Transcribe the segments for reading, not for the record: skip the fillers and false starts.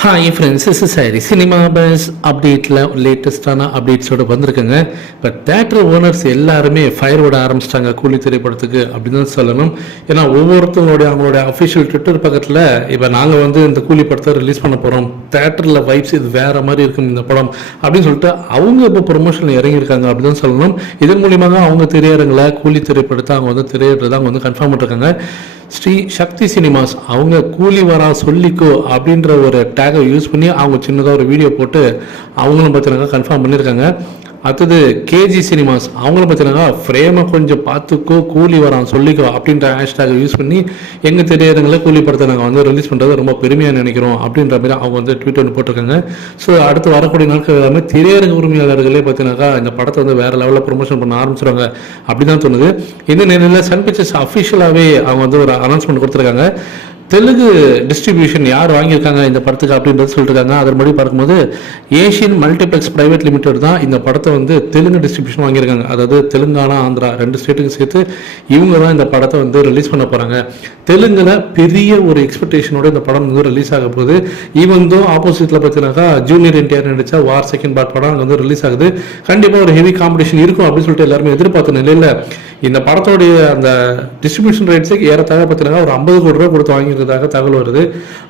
Hi friends, is sorry cinema bus அப்டேட்டில் லேட்டஸ்டான அப்டேட்ஸோடு வந்திருக்குங்க. இப்போ தேட்டர் ஓனர்ஸ் எல்லாருமே ஃபயர் விட ஆரம்பிச்சிட்டாங்க கூலி திரைப்படத்துக்கு அப்படின்னு தான் சொல்லணும். ஏன்னா அவங்களுடைய அஃபிஷியல் ட்விட்டர் பக்கத்தில் இப்போ நாங்கள் இந்த கூலி படத்தை ரிலீஸ் பண்ண போகிறோம், தேட்டரில் வைப்ஸ் இது வேறு மாதிரி இருக்கும் இந்த படம் அப்படின்னு சொல்லிட்டு அவங்க இப்போ ப்ரொமோஷனில் இறங்கியிருக்காங்க அப்படின்னு தான் சொல்லணும். இதன் மூலியமாக அவங்க திரையரங்களை கூலி திரைப்படத்தை அவங்க திரையிடுறதா அவங்க கன்ஃபார்ம் பண்ணிருக்காங்க. ஸ்ரீ சக்தி சினிமாஸ் அவங்க கூலி வரா சொல்லிக்கோ அப்படின்ற ஒரு டேகை யூஸ் பண்ணி அவங்க சின்னதாக ஒரு வீடியோ போட்டு அவங்களும் பார்த்தீங்கன்னா கன்ஃபார்ம் பண்ணியிருக்காங்க. அடுத்தது கேஜி சினிமாஸ் அவங்களும் பார்த்தீங்கன்னா ஃப்ரேமை கொஞ்சம் பார்த்துக்கோ கூலி வரான் சொல்லிக்கோ அப்படின்ற ஹேஷ்டேகை யூஸ் பண்ணி எங்கள் திரையரங்களை கூலி படத்தை நாங்கள் ரிலீஸ் பண்ணுறது ரொம்ப பெருமையாக நினைக்கிறோம் அப்படின்ற மாதிரி அவங்க ட்வீட் ஒன்று போட்டிருக்காங்க. ஸோ அடுத்து வரக்கூடிய நாட்கள் எல்லாமே திரையரங்க உரிமையாளர்களே பார்த்தீங்கன்னாக்கா இந்த படத்தை வேறு லெவலில் ப்ரொமோஷன் பண்ண ஆரம்பிச்சிருவாங்க அப்படி தான் தோணுது. இந்த நேரில் சன் பிக்சர்ஸ் அஃபிஷியலாகவே அவங்க ஒரு அனௌன்ஸ்மெண்ட் கொடுத்துருக்காங்க. தெலுங்கு டிஸ்ட்ரிபியூஷன் யார் வாங்கியிருக்காங்க இந்த படத்துக்கு அப்படின்றது சொல்லியிருக்காங்க. அதன்படி பார்க்கும்போது ஏஷியன் மல்டிப்ளெக்ஸ் பிரைவேட் லிமிடெட் தான் இந்த படத்தை தெலுங்கு டிஸ்ட்ரிபியூஷன் வாங்கியிருக்காங்க. அதாவது தெலுங்கானா, ஆந்திரா 2 ஸ்டேட்டுக்கு சேர்த்து இவங்க தான் இந்த படத்தை ரிலீஸ் பண்ண போகிறாங்க. தெலுங்குல பெரிய ஒரு எக்ஸ்பெக்டேஷனோட இந்த படம் ரிலீஸ் ஆக போகுது. ஈவந்தோ ஆப்போசிட்டில் பார்த்தீங்கன்னாக்கா ஜூனியர் என்டிஆர் நடிச்சா வார் செகண்ட் பார்ட் படம் அங்கே ரிலீஸ் ஆகுது. கண்டிப்பாக ஒரு ஹெவி காம்படிஷன் இருக்கும் அப்படின்னு சொல்லிட்டு எல்லாருமே எதிர்பார்த்த நிலையில் இந்த படத்தோடைய அந்த டிஸ்ட்ரிபியூஷன் ரைட்ஸுக்கு ஏறத்தாக பார்த்தீங்கன்னா ஒரு 50 கோடி ரூபா கொடுத்து வாங்கியிருக்கிறதாக தகவல் வருது.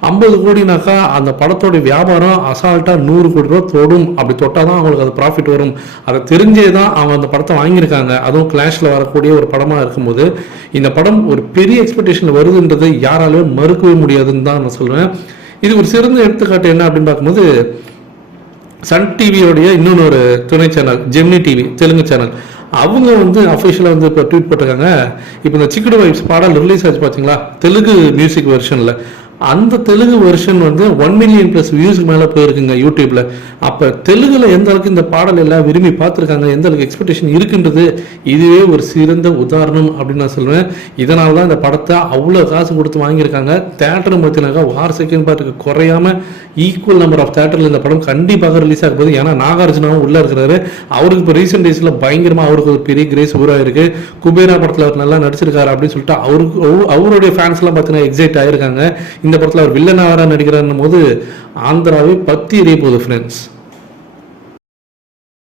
50 கோடினாக்கா அந்த படத்தோடைய வியாபாரம் அசால்ட்டாக 100 கோடி ரூபா தொடும். அப்படி தொட்டால் தான் அவங்களுக்கு அது ப்ராஃபிட் வரும். அதை தெரிஞ்சே தான் அவங்க அந்த படத்தை வாங்கியிருக்காங்க. அதுவும் கிளாஷில் வரக்கூடிய ஒரு படமாக இருக்கும்போது இந்த படம் ஒரு பெரிய எக்ஸ்பெக்டேஷனில் வருதுன்றது யாராலும் மறுக்கவே முடியாதுன்னு தான் நான் சொல்லுவேன். இது ஒரு சிறந்த எடுத்துக்காட்டு என்ன அப்படின்னு பார்க்கும்போது சன் டிவியோடைய இன்னொன்று துணை channel Gemini TV Telugu channel அவங்க அஃபிஷியலாக இப்போ ட்வீட் போட்டிருக்காங்க. இப்போ இந்த சிக்கடு வைப்ஸ் பாடல் ரிலீஸ் ஆச்சு பார்த்தீங்களா தெலுங்கு மியூசிக் வெர்ஷனில், அந்த தெலுங்கு வெர்ஷன் 1 மில்லியன் + வியூஸ்க்கு மேலே போயிருக்குங்க யூடியூப்ல. அப்போ தெலுங்குல எந்த அளவுக்கு இந்த பாடல் எல்லாம் விரும்பி பார்த்துருக்காங்க, எந்த அளவுக்கு எக்ஸ்பெக்டேஷன் இருக்குன்றது இதுவே ஒரு சிறந்த உதாரணம் அப்படின்னு நான் சொல்லுவேன். இதனால தான் இந்த படத்தை அவ்வளோ காசு கொடுத்து வாங்கியிருக்காங்க. தேட்டர் பார்த்தீங்கன்னாக்கா வார் செகண்ட் பார்ட்டுக்கு குறையாம ஈக்குவல் நம்பர் ஆஃப் தேட்டரில் இந்த படம் கண்டிப்பாக ரிலீஸ் ஆக போகுது. ஏன்னா நாகார்ஜுனாவும் உள்ளே இருக்கிறாரு. அவருக்கு இப்போ ரீசெண்ட் டேஸில் பயங்கரமாக அவருக்கு ஒரு பெரிய கிரேஸ் உருவாயிருக்கு. குபேரா படத்தில் அவர் நல்லா நடிச்சிருக்காரு அப்படின்னு சொல்லிட்டு அவருடைய ஃபேன்ஸ்லாம் பார்த்தீங்கன்னா எக்ஸைட் ஆயிருக்காங்க. இந்த படத்தில் அவர் வில்லனாக நடிக்கிறார் போது ஆந்திராவை பத்தி எறிய போகுது ஃப்ரெண்ட்ஸ்.